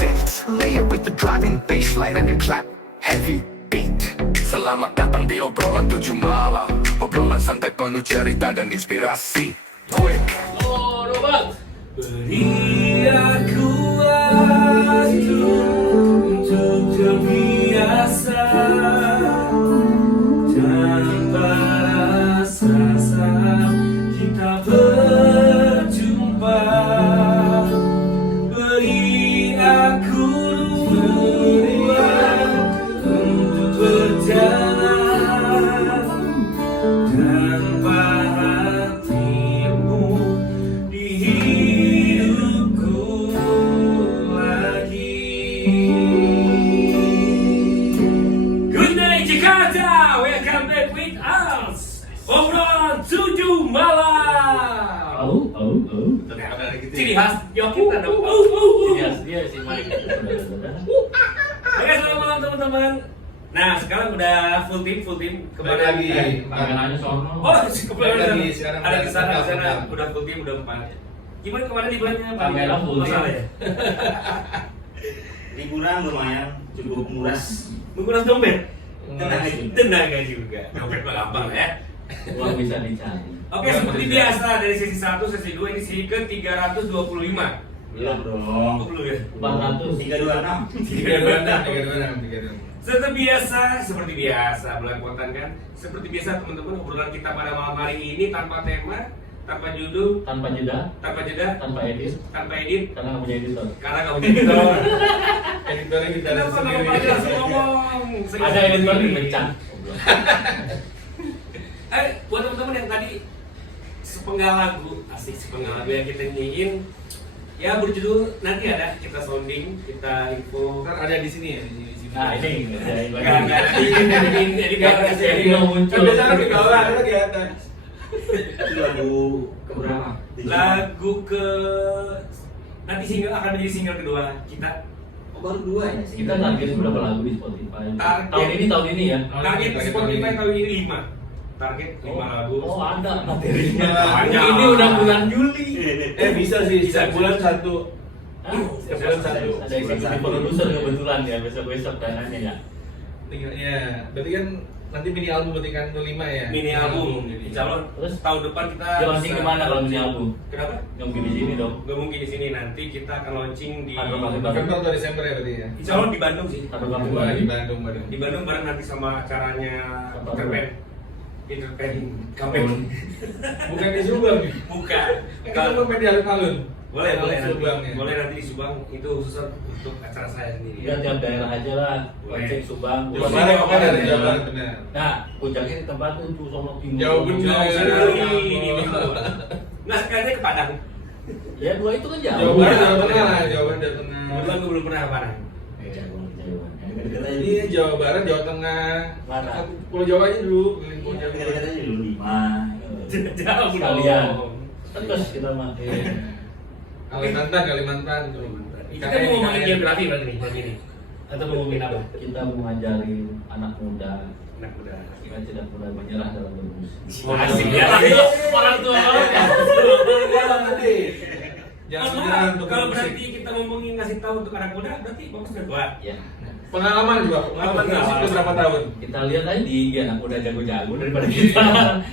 sense. Lay it with the driving bassline and the clap. Heavy beat. Selamat datang di obrolan 7 malam. Obrolan santai penuh cerita dan inspirasi. Quick. Oh, Robert. Beri aku waktu untuk terbiasa tanpa rasa kita berjumpa. Beri aku ruang untuk berjalan tanpa hatimu di hidupku lagi. Good night Jakarta, welcome back with us. Obrolan 7 malam. Ciri khas Yoki kita dong. Dia si Mike. Oke, selamat malam teman-teman. Nah, sekarang udah full tim kemana lagi? Pangerannya sono. Oh, kemana lagi? Sekarang Ada di sana, udah udah full tim, udah 4. Gimana kemana liburannya? Pak? Kamera full tim. Masalah ya? Liburan lumayan cukup murah. Menguras dompet? Tenaga juga. Tenaga juga. Dompet mah gampang ya. Uang bisa dicari. Oke, seperti biasa dari sesi 1, sesi 2 ini sesi ke 325. Belum dong. Oh, belum ya? 400. 326. Seperti biasa belakotan kan. Seperti biasa teman-teman, obrolan kita pada malam hari ini tanpa tema, tanpa judul, Tanpa jeda, tanpa jeda, tanpa edit, tanpa edit, karena nggak punya editor. karena kamu editor. Editornya kita ada Kenapa sendiri. kamu langsung ngomong? Ada editor di mencang. Buat teman-teman yang tadi sepenggal lagu, asik sepenggal lagu yang kita nyanyiin, ya berjudul nanti ada kita sounding, kita info. Ntar ada di sini ya. Di sini. Nah ini Enggak, jadi mau muncul. Biasanya di bawah, ada di atas. Itu lagu keberapa? Lagu ke nanti single akan menjadi single kedua kita. Oh, baru 2 ya? Kita target berapa lagu di Spotify? Target. Tahun ini ya. Target Spotify tahun ini 5. Target 5 lagu. Oh ada materinya. Banyak. Ini udah bulan Juli. Bisa sih, bisa bulan 1. Hah? Sebulan satu. Ada eksekutif produser kebetulan ya, besok-besok dananya ya. Iya, berarti kan nanti mini album berarti kan 5 ya. Mini album. Insya Allah Terus tahun depan kita dia launching bisa- kemana kalau mini album? Kenapa? Mungkin di sini dong. Gak mungkin di sini, nanti kita akan launching di Hard Rock Cafe November atau Desember ya berarti ya. Insya Allah di Bandung sih. Hard Rock Cafe Dua Bali. di Bandung. Di Bandung bareng nanti sama acaranya Apa Peter tuh? Pan. Peter Pan campaign. Bukan di Subang nih. Bukan. Kan lu main di alun-alun. Boleh nanti. Subang ya. Boleh nanti di Subang, itu khusus untuk acara saya sendiri. Ya tiap daerah aja lah. Boleh. Launching Subang. Jawa Bogor. Barat apa dari Jawa Barat benar. Nah, puncaknya di tempat itu sono timur. Jauh bener. Jauh sekali ini betul. Nah, sekarang ke Padang. Ya dua itu kan jauh. Jawa Barat, Jawa Tengah, Jawa Barat, Jawa Tengah. Kebetulan gue belum pernah ke Padang. Jauh. Deket-deket aja Ini Jawa Barat, Jawa Tengah. Mana? Pulau Jawa aja dulu, keliling Pulau Jawa. Deket-deket aja dulu 5. Jauh Sekalian. dong. Terus kita mah. Kalimantan tuh. Kita mau ngomongin geografi berarti nih, begini. Atau mau ngomongin apa? Kita mau ngajarin anak muda Anak muda. supaya tidak mudah menyerah dalam bermusik. Asik ya. Orang tua Jangan menyerah untuk kalau bermusik. berarti kita ngomongin ngasih tahu untuk anak muda, berarti bagus dan tua. Ya. Pengalaman juga, pengalaman musik udah berapa tahun? Kita lihat aja di IG anak muda jago-jago daripada kita.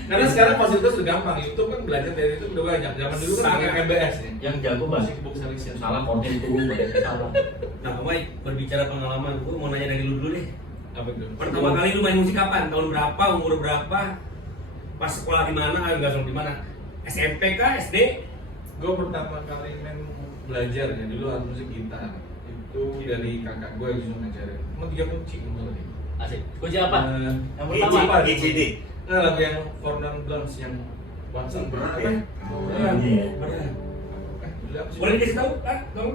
Karena sekarang fasilitas udah gampang, YouTube kan belajar dari itu udah banyak. Zaman dulu kan pakai MBS ya. Yang jago Musik banget. book selection. Salah konten itu banyak salah. Nah, Mike, berbicara pengalaman, gue mau nanya dari lu dulu deh. Apa itu? Pertama kali lu main musik kapan? Tahun berapa? Umur berapa? Pas sekolah di mana? Ayo nggak tahu di mana? SMP kah? SD? Gue pertama kali main belajar ya dulu alat musik gitar. Itu dari kakak gue yang disuruh ngajarin. Cuma 3 kunci menurut dia. Asik. Kunci apa? Yang GC, pertama. GCD. Nah, lagu yang Four Down Blondes yang WhatsApp Berat apa? ya? Berat. Iya. Berat. Judulnya apa sih? Boleh dikasih tahu? Ah, dong.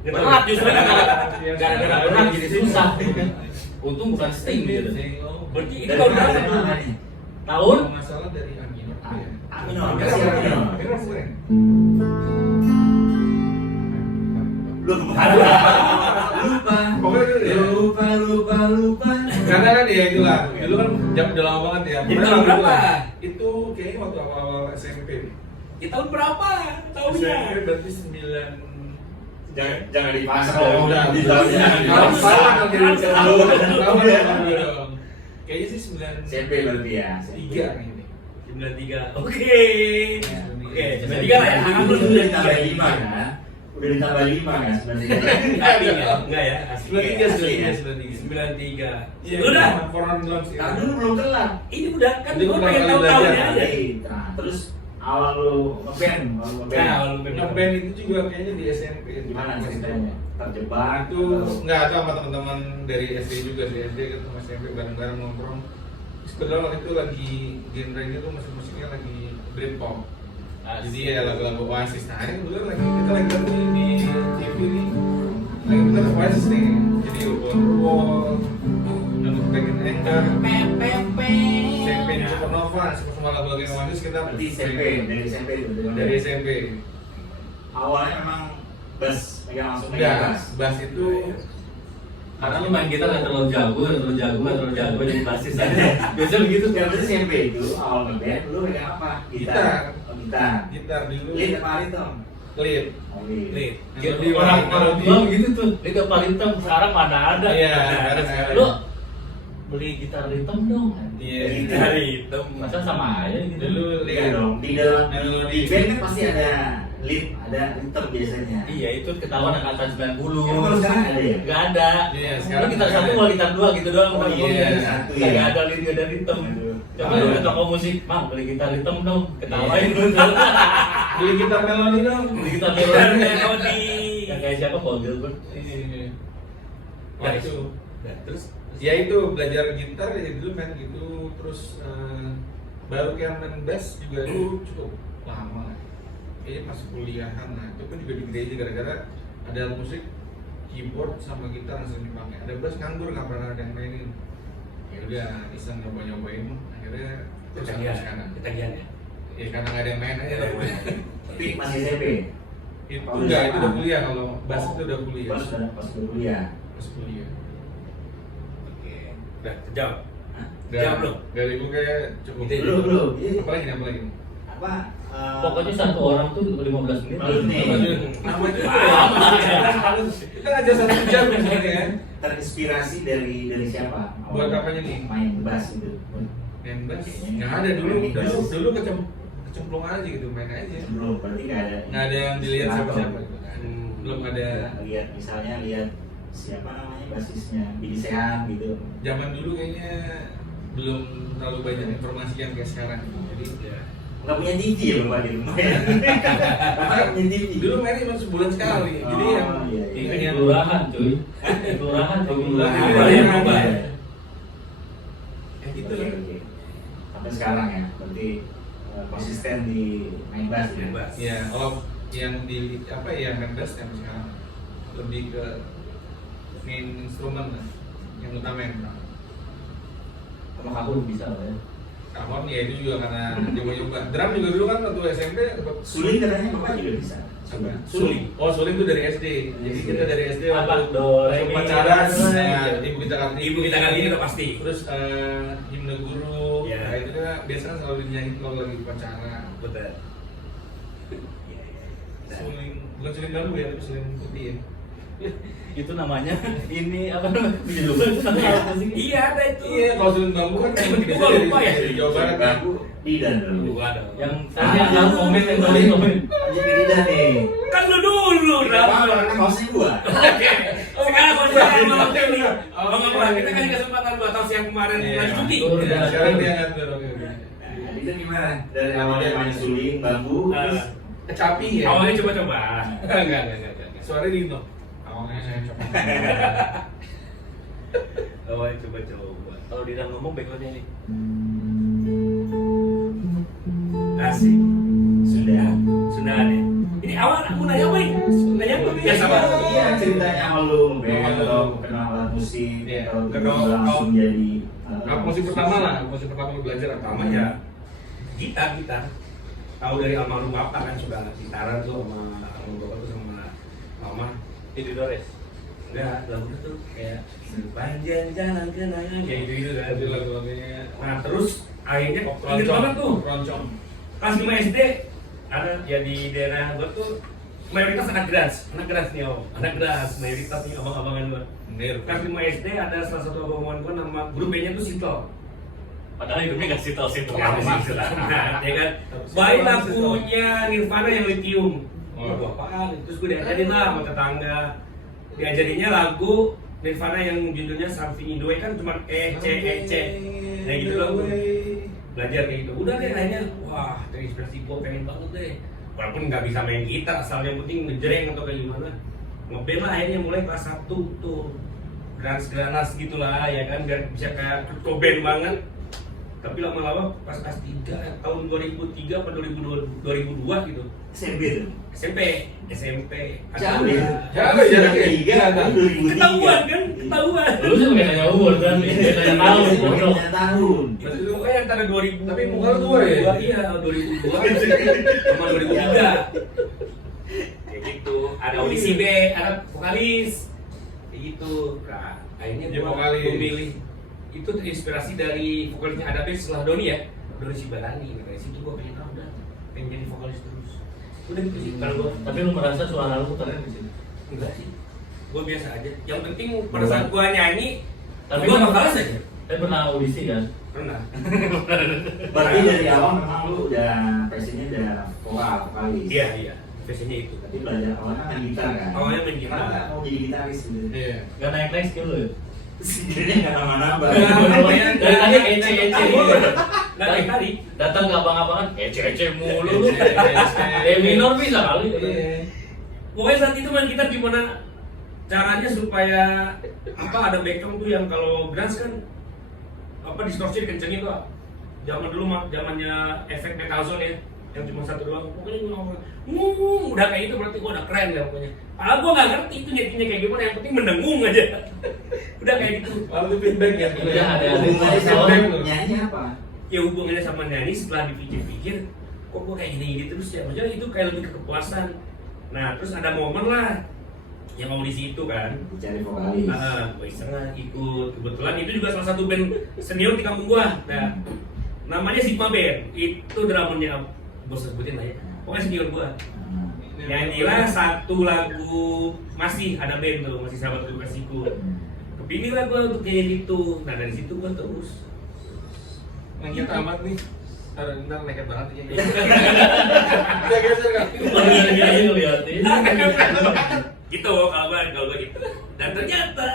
Berat justru gara-gara berat jadi susah. Iya. Untung bukan sting gitu. Berarti itu Dari tahun mana berapa? mana nih? Tahun? Kalau nggak salah dari Angino. Angino, Angino, kasih Angino. Angino bukan? Belum. Lupa. Pokoknya dulu ya. Lupa. Karena kan ya itulah, dulu kan jam udah lama banget ya. Jadi Pokoknya tahun lagu berapa? lah. Itu kayaknya waktu awal-awal SMP. Di tahun berapa? Tahunnya? SMP berarti 9 93. jangan dipaksa. Oh, udah. Di tahunnya. Kalau salah kalau jadi Tahu ya. Kayaknya sih 9 SMP berarti ya. 3 ini. 93. Oke. Oke, 93 lah ya. Itu udah ditambah 5 kan? Udah ditambah 5 kan sebenarnya. Enggak ya, asli. 93. Iya, Udah. Koran belum sih. Nah, dulu belum kelar. Ini udah kan Ini gua udah pengen kali tahu tahunnya belajar. aja. Nah, terus awal lu ngeband, Nah, lu Ngeband itu juga kayaknya di SMP. gimana ceritanya? Terjebak Itu nggak ada sama teman-teman dari SD juga sih, SD kan sama SMP bareng-bareng nongkrong. Kebetulan waktu itu lagi genre-nya tuh musiknya lagi Britpop. Jadi ya lagu-lagu Oasis. Nah ini kebetulan kita lagi di TV nih, lagi kita Oasis nih. Jadi Wall, Back in Anger, SMP Supernova, semua lagu-lagu yang Oasis kita berarti SMP, dari SMP itu. dari SMP. Awalnya memang bass, pegang langsung pegang Enggak, bass. bass itu Karena lu main gitar nggak terlalu jago jadi basis aja. Biasanya begitu. Yang berarti SMP itu awal ngeband, lu pegang apa? Gitar. Oh, gitar. gitar dulu. Lead apa lead dong? Lead. Oh, lead. Nih, Jadi Orang bilang gitu tuh. Ini paling hitam sekarang mana ada. Iya, ada. Lu beli gitar hitam dong. Iya. gitar hitam. Masa sama aja gitu. Dulu Iya lead. dong. Di dalam Melodi. di band kan pasti ada lead, ada rhythm biasanya. Iya itu ketahuan angkatan 90. Emang kalau sekarang ada ya? Gak ada. Iya, Lu sekarang gitar nggak satu ada. kalau gitar dua gitu doang. Oh, Bang. iya, satu ya. Gak ada lead, gak ada rhythm. Aduh. Coba lu ke toko musik, Mang beli gitar hitam dong. Ketawain lu. Beli gitar melodi dong. Beli gitar Gitar melodi. melodi. Yang kayak siapa Paul Gilbert. Ini. Ya, Waktu Nah, terus ya itu belajar gitar ya dulu main gitu, terus baru kayak main bass juga dulu cukup lama. Kayaknya pas kuliahan, nah itu pun juga di gereja gara-gara ada musik keyboard sama gitar yang sering dipakai. Ada bass nganggur nggak pernah ada yang mainin. Ya udah iseng nyoba-nyobain, akhirnya terus sampai sekarang. ketagihan ya. Ya karena nggak ada yang main aja lah. Tapi masih SMP. Itu Oh, enggak, iya. itu udah kuliah kalau bass itu udah kuliah. Pas udah kuliah. Pas kuliah. Oke. Udah, kejam. Hah? Jawab belum? Dari gue kayak cukup. Gitu ya? Belum. Iya. Apalagi nih, apalagi nih? Apa? Pokoknya satu orang tuh 15 menit. Baru nih. Nama itu kita aja 1 jam misalnya kan. Terinspirasi dari siapa? Buat apanya nih? Main bass itu. Main bass nggak ada dulu kecemplung aja gitu, main aja. Belum, berarti nggak ada. Nggak ada yang dilihat siapa-siapa gitu kan. Belum ada. Lihat misalnya siapa namanya basisnya Bidi Sehan gitu. Zaman dulu kayaknya belum terlalu banyak informasi yang kayak sekarang. Jadi ya. Nggak punya TV ya bapak di rumah ya. Bapak nggak punya TV. Dulu mainnya cuma sebulan sekali. Jadi Oh, yang iya, Di iya. yang kelurahan cuy. Di kelurahan cuy. Kelurahan. Kelurahan. gitu Oke, lah. oke. Sampai sekarang ya, berarti konsisten di main bass ya. Main bass. Ya, kalau yang di apa ya main bass yang sekarang lebih ke main instrumen lah, yang utama yang Sama kamu bisa lah ya. kahon ya itu juga karena coba-coba. Drum juga dulu kan waktu SMP dapat Suling katanya bapak juga bisa. apa? Suling. Oh, suling itu dari SD. Jadi kita dari SD Apa? waktu Do, re, mi, pacaran, re, nah, mi. ibu kita Kartini. Ibu kita Kartini udah pasti. Terus himne guru. Ya. Nah, itu kan biasanya selalu dinyanyiin kalau lagi pacaran. Betul. Suling, bukan suling bambu ya, tapi suling putih ya. Itu namanya ini apa namanya? Judulnya itu satu alat musik. Iya, ada itu. Iya, kalau suling bambu kan Tiba-tiba biasanya gua lupa ya. dari Jawa Barat kan. Aku Didan dulu. Gua ada. Yang tadi yang komen yang tadi komen. Jadi Didan nih. Kan lu dulu, Apa? Ram. Karena kaosnya gua. Oke. Sekarang kalau saya malam ini, Bang Abang, kita kasih kesempatan buat tahu yang kemarin Iya. lagi cuti. Iya, sekarang dia ngatur. Oke, oke. Nah, Didan gimana? Dari awalnya main suling, bambu, terus Kecapi ya. Awalnya coba-coba. Enggak. Suaranya Dino. Awalnya saya coba. Awalnya coba-coba. Kalau di dalam ngomong backgroundnya nih. Asik. sudah. Nih. Ini awal aku nanya apa nih? Nanya apa? Ya sama. Iya, ceritanya awal lu ngeband atau kenal alat musik Iya. atau Kenal- langsung jadi Musik pertama lah, musik pertama lu belajar apa? Pertama ya gitar. Tahu dari almarhum bapak kan suka gitaran tuh sama almarhum bapak tuh sama mama. Di Dores. Enggak, lagunya tuh kayak sepanjang jalan kenangan kayak gitu kan. Jadi lagu-lagunya Nah terus akhirnya inget banget tuh Roncong. kelas 5 SD ada ya di daerah gua tuh mayoritas anak keras nih om, anak keras mayoritas nih abang-abangan gua. Kelas 5 SD ada salah satu abang-abangan gua nama guru B-nya tuh Sito. Padahal hidupnya nggak situ-situ. Nah, ya kan, bayi lampunya Nirvana yang lithium. Gua apaan? Terus gua diajarin lah sama tetangga. Diajarinnya lagu Nirvana yang judulnya Something in the Way kan cuma C. Nah gitu loh. Belajar kayak gitu. Udah deh akhirnya, wah terinspirasi gua pengen banget deh. Walaupun nggak bisa main gitar, asal yang penting ngejreng atau kayak gimana. Ngeband lah akhirnya mulai kelas 1 tuh. Granas gitu lah ya kan, biar bisa kayak Kurt Cobain banget. Tapi lama-lama pas kelas 3 tahun 2003 atau 2002 gitu. SMP. Jauh ya? Jauh ya, Ketahuan kan? Ketahuan. Lu sih nggak nanya umur kan? Nanya tahun, bodoh. tahun. Itu pokoknya antara 2000 Tapi muka lu tua ya? Iya, 2002 sama 2003. Kayak gitu. Ada audisi B, ada vokalis. Kayak gitu. Nah, akhirnya Dia gua vokalis. memilih itu terinspirasi dari vokalisnya ada B setelah Doni ya. Doni Sibarani. Nah, dari situ gua pengen udah pengen jadi vokalis terus. Udah gitu sih. Kalau gua Tapi lu merasa suara lu keren di sini? enggak sih. Gua biasa aja. Yang penting pada saat gua nyanyi, Tapi gua kan- vokalis aja. Saya pernah audisi kan? Pernah. Berarti dari awal memang lu udah passionnya udah vokalis. Iya. Biasanya itu. Tapi belajar awalnya main gitar kan? Awalnya main gitar. Kenapa mau jadi gitaris gitu? Iya. Gak naik skill lu ya? Sebenarnya nggak nambah-nambah. Dari tadi ece-ece Nggak kayak tadi. Datang ke abang-abangan, ece-ece mulu lu. Ece. Minor bisa kali. Iya. Pokoknya saat itu main gitar gimana caranya supaya ada background tuh yang kalau grunge kan distorsi dikencengin tuh. Zaman dulu zamannya efek metalzone ya, yang cuma satu doang. Pokoknya gue ngomong, udah kayak itu berarti gue udah keren ya pokoknya. Padahal gue nggak ngerti itu nyetingnya kayak gimana, yang penting mendengung aja. Udah kayak gitu. Lalu feedback ya? Iya, ada Hubungannya sama feedback. nyanyi apa? Ya hubungannya sama nyanyi setelah dipikir-pikir, kok gue kayak gini terus ya. Maksudnya itu kayak lebih ke kepuasan. Nah terus ada momen lah yang audisi itu kan. Cari vokalis. Gue iseng lah ikut. Kebetulan itu juga salah satu band senior di kampung gua. Nah, namanya Sigma Band. Itu drummernya, bos sebutin lah ya. Pokoknya senior gua. Nyanyilah satu lagu masih ada band tuh, masih sahabat kasihku. Kepilih lah gua untuk nyanyi gitu. Nah dari situ gua terus. Neket amat nih. Ntar neket banget aja. Kita geser kan? Biasa ngeliatin. Gitu kalau gua gitu. Dan ternyata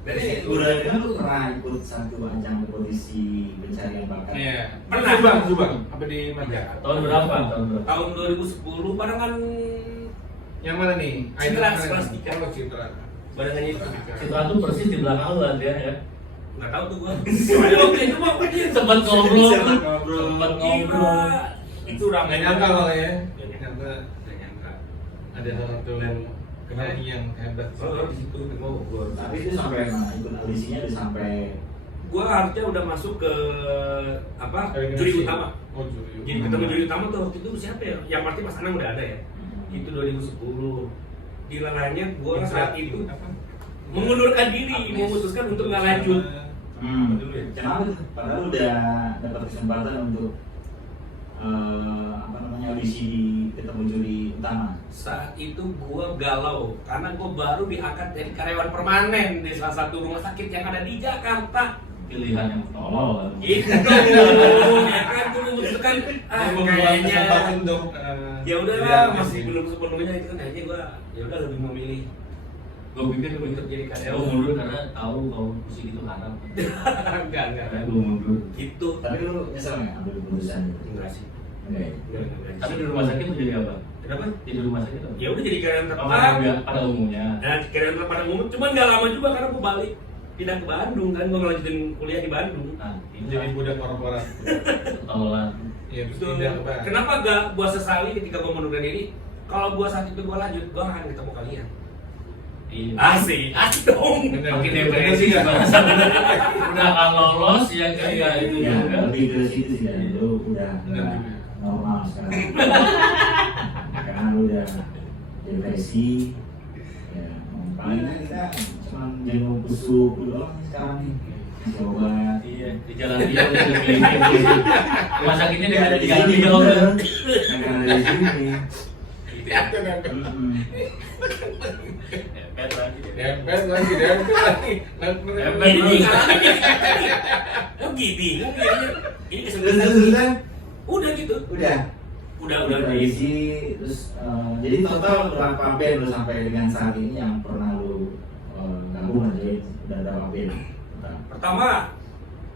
Jadi udah kan lu pernah ikut satu ajang kompetisi pencarian bakat. Iya. Pernah. Subang. Apa di Maja? Tahun berapa? Tahun berapa? tahun 2010 barengan Yang mana nih? Citra, Idol kelas mana? 3. Oh, Citra. barengan itu. Citra tuh persis di belakang lu ada ya. Nggak tahu tuh gua. Soalnya waktu itu mah pergi. Sempat ngobrol tuh. Ngobrol. Sempat ngobrol. Itu ramai. Nggak nyangka malah ya. Nggak nyangka. Ternyata Nggak nyangka. ada salah satu penyanyi yang hebat. Oh, di situ mau gua. Tapi itu sampai mana? Ikut audisinya udah sampai Gua harusnya udah masuk ke Eliminasi. juri utama. Oh, juri. Jadi ketemu juri utama tuh waktu itu siapa ya? Yang pasti Mas Anang udah ada ya. Itu 2010. Di lengannya gua saat itu mengundurkan diri, memutuskan untuk nggak lanjut. Kenapa tuh? Padahal udah dapat kesempatan untuk audisi di ketemu juri utama. Saat itu gua galau karena gua baru diangkat jadi karyawan permanen di salah satu rumah sakit yang ada di Jakarta. Pilihan yang tolol. Itu ya kan gua memutuskan kayaknya kesempatan untuk ya udahlah masih belum sepenuhnya itu kan akhirnya gua ya udah lebih memilih Gue pikir untuk jadi gue karyawan. mundur karena tahu kalau musik itu haram. enggak Karena gue mundur. itu Tapi lu nyesel nggak ambil keputusan itu? enggak sih. Enggak ya? Enggak. Tapi di rumah sakit tuh jadi apa? Kenapa? Di rumah sakit apa? Ya udah jadi karyawan tetap. Pada umumnya. Nah, karyawan tetap pada umum, cuman nggak lama juga karena gua balik pindah ke Bandung kan, gua ngelanjutin kuliah di Bandung. Nah, itu jadi budak korporat. tolan. Iya, terus Itu pindah ke Bandung. kenapa gak gua sesali ketika gua mengundurkan diri? Kalau gua saat itu gua lanjut, gua akan ketemu kalian. Iya. Asik dong. Bener. Makin Bener depresi sih, sih nggak? udah akan lolos ya kayak itu Ya, juga. lebih ke situ sih dan lu udah Bener nggak juga. normal sekarang. Karena lu udah depresi. Ya, paling kita cuma jenguk busuk doang sekarang nih. Coba. Iya, di jalan dia udah keliling. Rumah sakitnya Nggak ada di di jalan sini dia bener. udah. Nggak ada di sini. Itu Dempet lagi deh. Dempet lagi. Ini lo bingung ya. Ini kesempatan. Terus Udah gitu. Udah isi terus jadi total berapa band lu sampai dengan saat ini yang pernah lu gabung aja udah berapa band? Pertama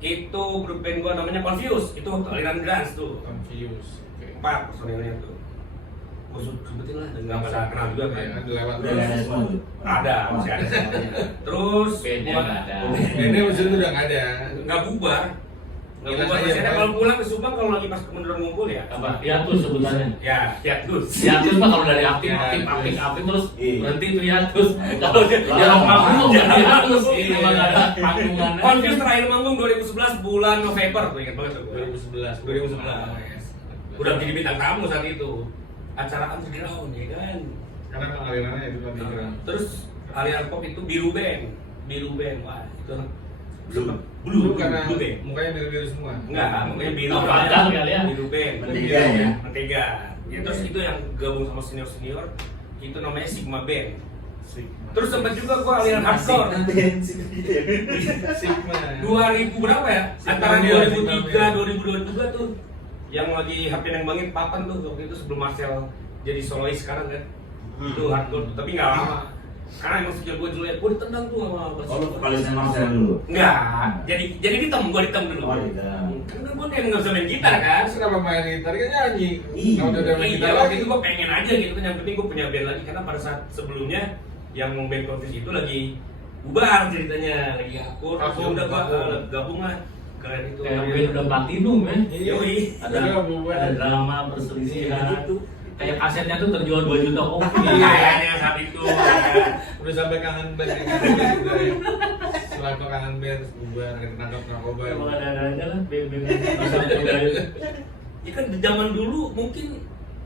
itu grup band gua namanya Confused, itu aliran Grunge tuh. Confused. Oke. 4 personilnya tuh. Gua sebutin lah, dan nggak pada kenal juga kan. Ada lewat Udah nggak ada semua tuh? Ada, masih ada semuanya. Terus Bandnya gua nggak ada. Ini maksudnya udah nggak ada. nggak bubar. Nggak Hilang bubar. aja, Biasanya Bang. kalau pulang ke Subang kalau lagi pas kemunduran ngumpul ya. Apa? Hiatus sebutannya. Ya, terus. Hiatus mah kalau dari aktif terus Iya. berhenti itu hiatus. Kalau jalan panggung jadi hiatus. Emang nggak ada panggungan. Confused terakhir manggung 2011 bulan November, tuh ingat banget tuh. 2011. 2011. Udah jadi bintang tamu saat itu. Acara underground ya kan. Karena kan alirannya itu kan underground. Terus aliran pop itu Biru Band. Wah, itu Blue. Blue Karena Band. mukanya biru-biru semua. Enggak, mukanya biru. Oh, padahal kali ya. Biru Band. Mentega ya? Mentega. Ya, terus itu yang gabung sama senior-senior itu namanya Sigma Band. Terus sempat juga gua aliran hardcore. Sigma. 2000 berapa ya? Antara Sigma 2003 2002 tuh yang lagi HP nembangin papan tuh waktu itu sebelum Marcel jadi solois sekarang kan. Itu hardcore tuh, tapi nggak lama. Karena emang skill gue jelek, gue ditendang tuh sama Oh lu kepalisan Marcel dulu? Enggak, jadi ditem dulu. Oh ditem. Karena gue emang nggak bisa main gitar kan. Terus kenapa main gitar kan nyanyi? Iya. Kalau udah main Iya, gitar waktu lagi. itu gue pengen aja gitu kan, yang penting gue punya band lagi. Karena pada saat sebelumnya yang band Confused itu lagi bubar ceritanya, lagi akur. Terus ya udah gue gabung lah. Keren itu. Kayak band udah platinum ya. Yoi. Ada drama perselisihan. Gitu. Kayak kasetnya tuh terjual 2 juta kopi. Iya, yang saat itu. Udah sampai kangen band ya. Juga ya. Setelah itu kangen band, bubar, ketangkap narkoba. Emang ada aja lah band-band masa muda itu. Ya kan di zaman dulu mungkin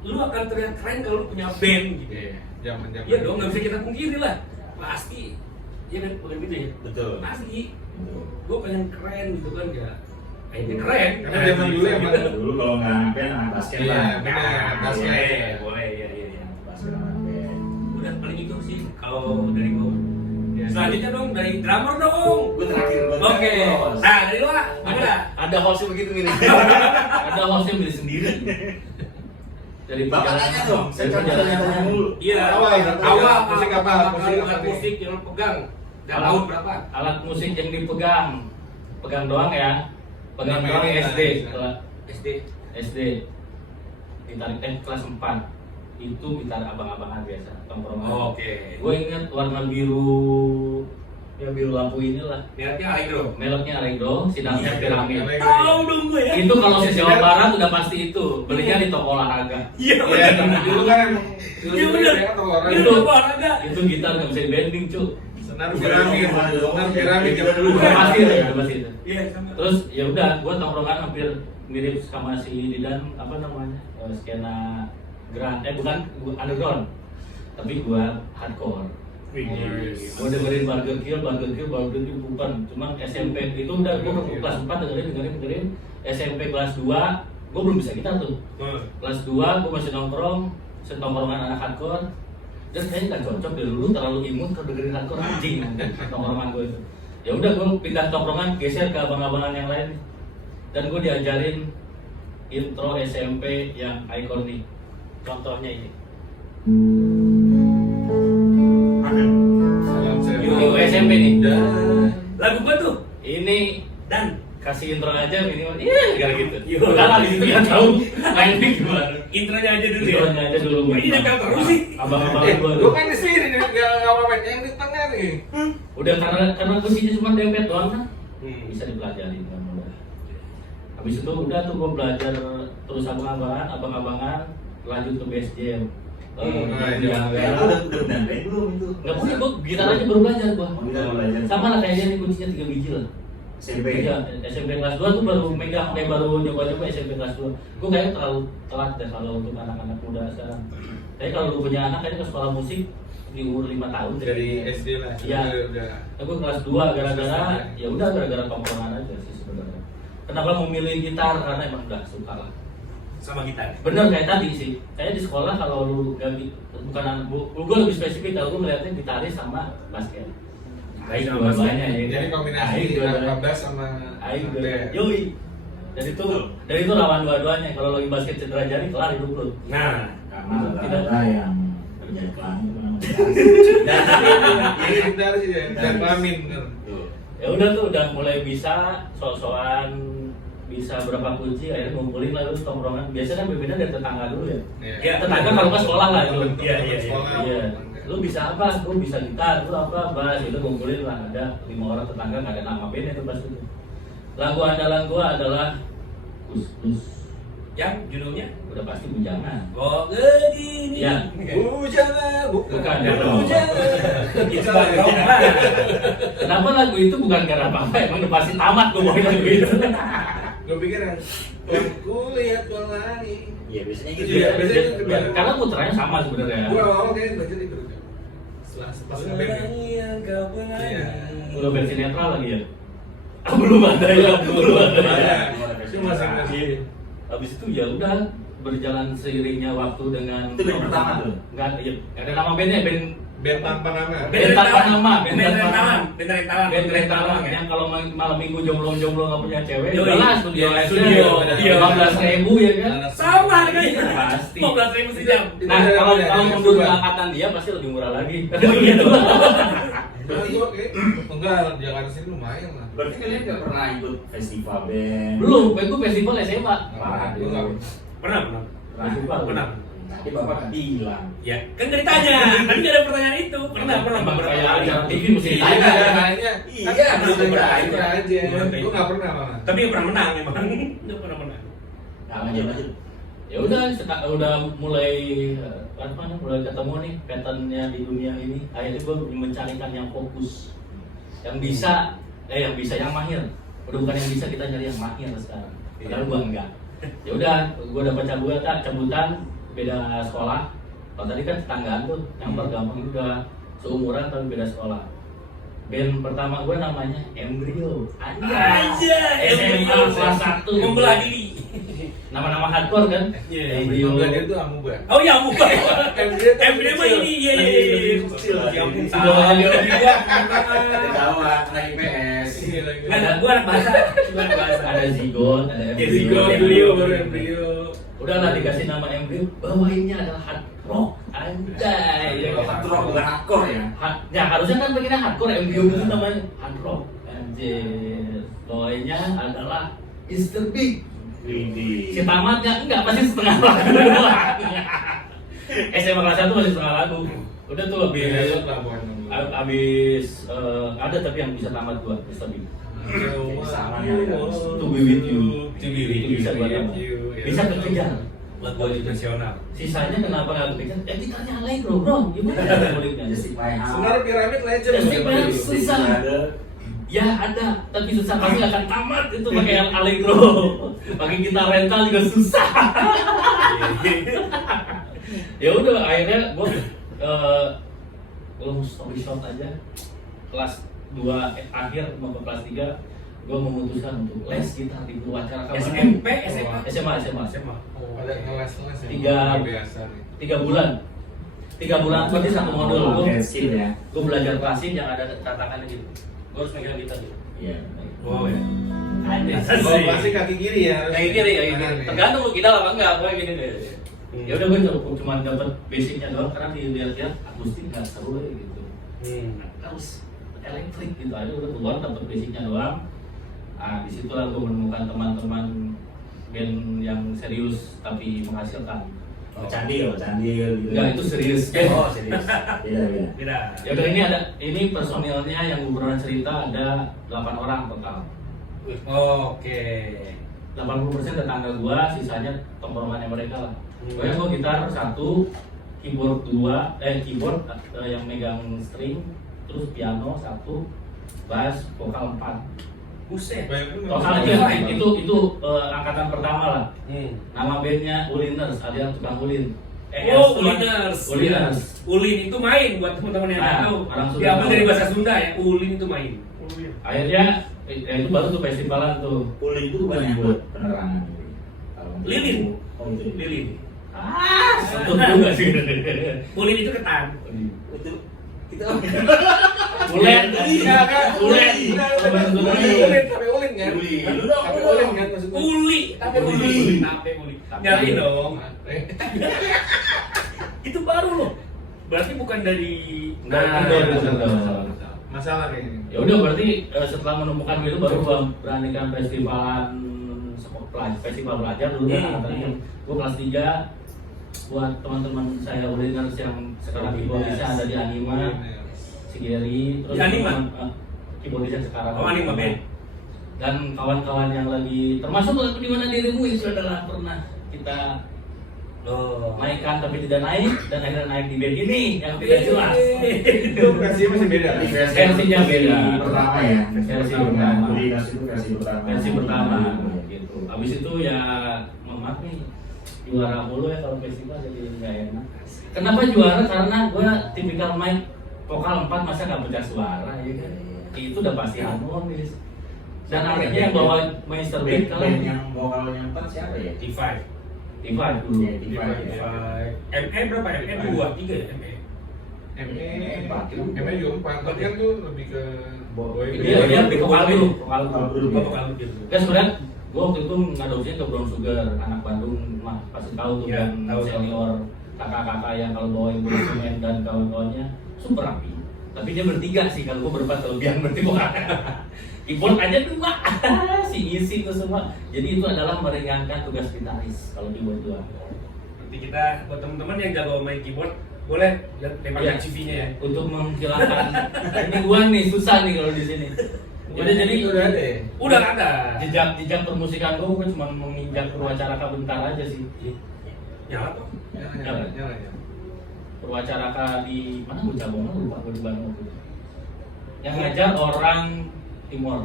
lu akan terlihat keren kalau lu punya band gitu. Iya, zaman-zaman. Iya dong, nggak bisa kita pungkiri lah. Pasti. Iya kan, bukan gitu ya? Betul. Pasti. Gue pengen keren gitu kan ya. Ini keren. Karena zaman dulu emang Dulu kalau nggak ngapain anak basket Iya, lah. benar, basket. Boleh, iya. Basket anak band. Udah paling itu sih kalau dari gue. Iya. Selanjutnya dong dari drummer dong. Gue terakhir. Oke. Nah dari lu lah, gimana? Ada hostnya begitu gini. Ada hostnya beli sendiri. Dari Bapak tanya dong, saya dari kan perjalanan. tanya mulu. Iya. Awal, musik apa? Musik apa Alat nih? musik yang lu pegang. Dan tahun berapa? Alat musik yang dipegang, pegang doang ya. Pegang Namanya doang apa? SD, SD. SD. Gitar kelas 4. Itu gitar abang-abangan biasa, tongkrongan. Oh, oke. Gue ingat warna biru, ya biru lampu inilah. Mereknya Allegro. Mereknya Allegro, sidangnya piramid. Tahu dong gue ya. Itu kalau se Jawa Barat udah pasti itu. Belinya di toko olahraga. Iya Iya, benar. dulu kan emang Iya benar. orang Itu olahraga. Itu gitar nggak bisa dibanding, cu. senar piramid zaman dulu. Udah pasti itu, udah pasti itu. Iya sama. Terus ya udah, gue tongkrongan hampir mirip sama si Didan, apa namanya, skena grand, bukan underground, tapi gue hardcore. Gue dengerin Burger Kill bukan, cuman SMP itu udah gue kelas 4 dengerin, SMP kelas 2 gue belum bisa gitar tuh. Kelas 2 gue masih nongkrong, setongkrongan anak hardcore. Dan kayaknya nggak cocok deh, dulu terlalu imun kalau dengerin hardcore anjing tongkrongan gue itu. Ya udah gue pindah tongkrongan, geser ke abang-abangan yang lain, dan gue diajarin intro SMP yang ikonik. Contohnya ini. Salam Yo, SMP nih. Lagu gua tuh. Ini Dan kasih intro aja minimal. Iya, kayak gitu. Yo. Karena di situ nggak tahu mainnya gimana. intronya aja dulu ya. Intronya aja dulu. Wah, ini nempel terus sih. Abang-abangan gue Lu tuh. kan di sini nggak apa-apa yang di tengah nih. Udah karena kuncinya cuma dempet doang kan. Hmm. Bisa dipelajari dengan mudah. Habis itu udah tuh gue belajar terus abang-abangan lanjut ke base jam. Itu udah benar belum itu? Nggak punya, gue gitar aja baru belajar gue. Oh, gitar belajar. Sama lah kayak dia nih, kuncinya 3 biji lah. SMP. Iya, SMP kelas 2 tuh baru megang, baru nyoba-nyoba SMP kelas 2. Gue kayaknya terlalu telat deh kalau untuk anak-anak muda sekarang. Tapi kalau gue punya anak kayaknya ke sekolah musik di umur 5 tahun deh. Dari SD lah. Iya. Udah. Aku kelas 2 gara-gara ya udah gara-gara tongkrongan aja sih sebenarnya. Kenapa memilih gitar? Karena emang udah suka lah. sama gitar. Bener kayak tadi sih, kayak di sekolah kalau lu gak bukan anak gue lebih spesifik kalau gue ngeliatnya gitaris sama basket. Baik Sama dua-duanya ya. Jadi kombinasi Baik dua-duanya. bass sama Aing band. yoi. Dan itu lawan dua-duanya. Kalau lagi basket cedera jari kelar hidup lu. Nah, Karena Tidak. ada yang berjalan itu namanya Ini gitaris ya, dan kelamin bener. Ya udah tuh udah mulai bisa sok-sokan bisa berapa kunci akhirnya ngumpulin lah terus tongkrongan. Biasanya kan berbeda dari tetangga dulu ya. Ya, Tetangga kalau ke sekolah lah itu. Temen-temen Iya. sekolah. Iya. Lu bisa apa? Gue bisa gitar, lu apa? Bass. Itu ngumpulin lah ada 5 orang tetangga nggak ada nama bandnya tuh pas itu. Lagu andalan gua adalah Kus-kus. yang judulnya Udah pasti Bujangan. kok begini? Iya. Bujangan, Bukan. Bujangan. Itu background. Kenapa lagu itu bukan karena apa-apa? Emang udah pasti tamat gue bawain lagu itu. Gue pikir yang kulihat pelangi. Iya biasanya gitu Iya, ya. biasanya gitu. Karena putranya sama sebenarnya. Gue awal kayaknya baca itu. Setelah pas ngeband. yang kau Iya. Udah versi netral lagi ya? Belum ada ya, belum ada. Itu masih Habis itu ya udah berjalan seiringnya waktu dengan Itu band pertama tuh? Enggak, iya. Nggak ada nama bandnya, band band tanpa nama. Band tanpa nama, band rentalan, band rentalan yang kalau malam minggu jomblo-jomblo nggak punya cewek, Yoi. udahlah studio Iya, live studio. Iya. 15.000 ya kan? sama harganya. Pasti. 15.000 sejam. Nah, kalau mundur ke angkatan dia pasti lebih murah lagi. Gitu. Nah, gue kayak enggak, Jakarta sini lumayan lah. Berarti kalian nggak pernah ikut festival band? Belum, gue festival SMA. Gue nggak. Pernah. Festival. Pernah. Tadi bapak nggak bilang. Ya, kan nggak ditanya. Kan nggak ada pertanyaan itu. Pernah Emang beberapa kayak kali. acara TV mesti Iya, ditanya. kayaknya. Iya, belum belum aja. Belum Gue nggak pernah malah. Tapi nggak pernah menang emang. Nggak pernah menang. Nah, lanjut. Ya udah mulai mulai ketemu nih patternnya di dunia ini. Akhirnya gue mencarikan yang fokus, yang yang mahir. Udah bukan yang bisa, kita nyari yang mahir sekarang. Padahal gue enggak. Ya udah, gue dapat cabutan beda sekolah. Kalau tadi kan tetanggaan tuh, nyamper gampang juga. Seumuran tapi beda sekolah. Band pertama gue namanya Embryo. Aja, SMA kelas 1. Membelah diri. Nama-nama hardcore kan? Iya. Embryo. Dia itu amuba. Oh ya, bukan. Embryo mah ini, iya. Ya ampun, salah. Ketawa, anak IPS. Nggak, gua anak bahasa. Ada Zigon, ada Ya, Zigon, Embryo, baru Embryo. Udahlah dikasih nama Embryo, bawainnya adalah hard rock. Anjay. Jadi hard rock bukan hardcore ya? Ya harusnya kan begini hardcore, Embryo itu namanya hard rock. Anjir. Bawainnya adalah Mr. Big. Si tamatnya enggak, pasti setengah lagu doang. SMA kelas 1 masih setengah lagu. Udah tuh habis ada tapi yang bisa tamat gua, Mr. Big. Sama ya. To be with you. To be with Itu bisa you, buat with apa? you. Bisa kekejar. Buat nasional. Sisanya kenapa nggak kekejar? Gitarnya Allegro bro, gimana muliknya? Just my heart. Sebenarnya piramid legend. Just my heart. Susah. Ada. Ya ada, tapi susah pasti akan tamat itu pakai yang Allegro. Pakai gitar rental juga susah. Ya udah akhirnya gue long story short aja, kelas 2 akhir mau ke kelas 3 gue memutuskan untuk les gitar di acara kampus. SMP, SMA. SMA. Ada kelas-kelas yang Tiga- luar biasa nih. 3 bulan berarti satu modul. Skill ya. Gue belajar klasik yang ada tatakannya gitu. Gue harus megang gitar gitu. Iya. Oh ya. Oh, pasti kaki kiri ya. harus Kayak gini ya, kanan ya. tergantung lu kita apa enggak, gue gini deh. Ya udah gue cuma dapat basicnya doang karena dilihat-lihat akustik nggak seru ya gitu. Harus elektrik gitu aja udah keluar dapat basicnya doang. Ah disitulah gue menemukan teman-teman band yang serius tapi menghasilkan. Candil gitu. Enggak itu serius. Oh, serius. Beda. Beda. Ya udah ini personilnya yang gue pernah cerita ada 8 orang total. Oke. 80% tetangga gua, sisanya tongkrongannya mereka lah. Gua gitar 1, keyboard 2, keyboard yang megang string, terus piano 1, bass, vokal 4. Buset. Total itu angkatan pertama lah. Nama bandnya Uliners, ada tukang ulin. Oh, Uliners. Uliners. Ulin itu main buat teman-teman yang nggak Nah, tahu. orang Sunda Diambil tahu. dari bahasa Sunda ya. Ulin itu main. Akhirnya itu baru tuh festivalan tuh. Ulin itu bukan yang buat penerangan. Lilin. Oh itu. Lilin. Betul juga sih. Ulin itu ketan. Itu Ulen. Iya kan? Ulen. Ulin, sampai ulin kan? Uli. Sampai ulin kan maksudnya? Uli. Tape uli. Tape uli. Nyalain dong. Itu baru loh. Berarti bukan dari Masalah kayak gini. Ya udah berarti setelah menemukan itu baru gua beranikan festival pelajar dulu kan katanya. Gua kelas 3 buat teman-teman saya Uliners yang sekarang keyboardisnya ada di Anima, si Gary, terus Di Anima? keyboardisnya sekarang. Oh, Anima band. Dan kawan-kawan yang lagi termasuk lagu di mana dirimu itu adalah pernah kita naikkan tapi tidak naik dan akhirnya naik di band ini yang tidak jelas. Itu versinya masih beda. Versinya beda. Pertama ya. Versi pertama. Ulinas itu versi pertama. Versi pertama gitu. Habis itu ya memang nih juara mulu ya kalau festival jadi nggak enak. Kenapa juara? Karena gue tipikal main vokal 4 masa nggak pecah suara ya kan? Itu udah pasti harmonis. Dan akhirnya yang bawa Master Beat kalau Band yang vokalnya 4 siapa ya? T5. T5 dulu. T5 ya. ME berapa ya? ME 2, 3 ya? ME. ME juga 4, tapi kan tuh lebih ke boy. Dia vokal dulu, vokal dulu. Vokal gitu. Kan sebenarnya gue waktu itu ngadopsinya ke Brown Sugar, anak Bandung mah pasti tahu tuh Ya, yang tahu. senior kakak-kakak yang kalau bawain instrumen dan kawan-kawannya super rapi. Tapi dia bertiga sih, kalau gue berempat kelebihan berarti bukan. Keyboard aja 2, si isi itu semua. Jadi itu adalah meringankan tugas gitaris kalau keyboard 2. Nanti kita buat teman-teman yang jago main keyboard boleh lihat Iya. CV-nya ya. Untuk menghilangkan ini gua nih susah nih kalau di sini. Udah jadi udah ada ya? Udah ada. jejak permusikan gua bukan cuma menginjak Purwacaraka bentar aja sih. Nyala tuh. Nyala. Purwacaraka di mana gua cabangnya lupa gua di Bandung. Yang ngajar orang Timur.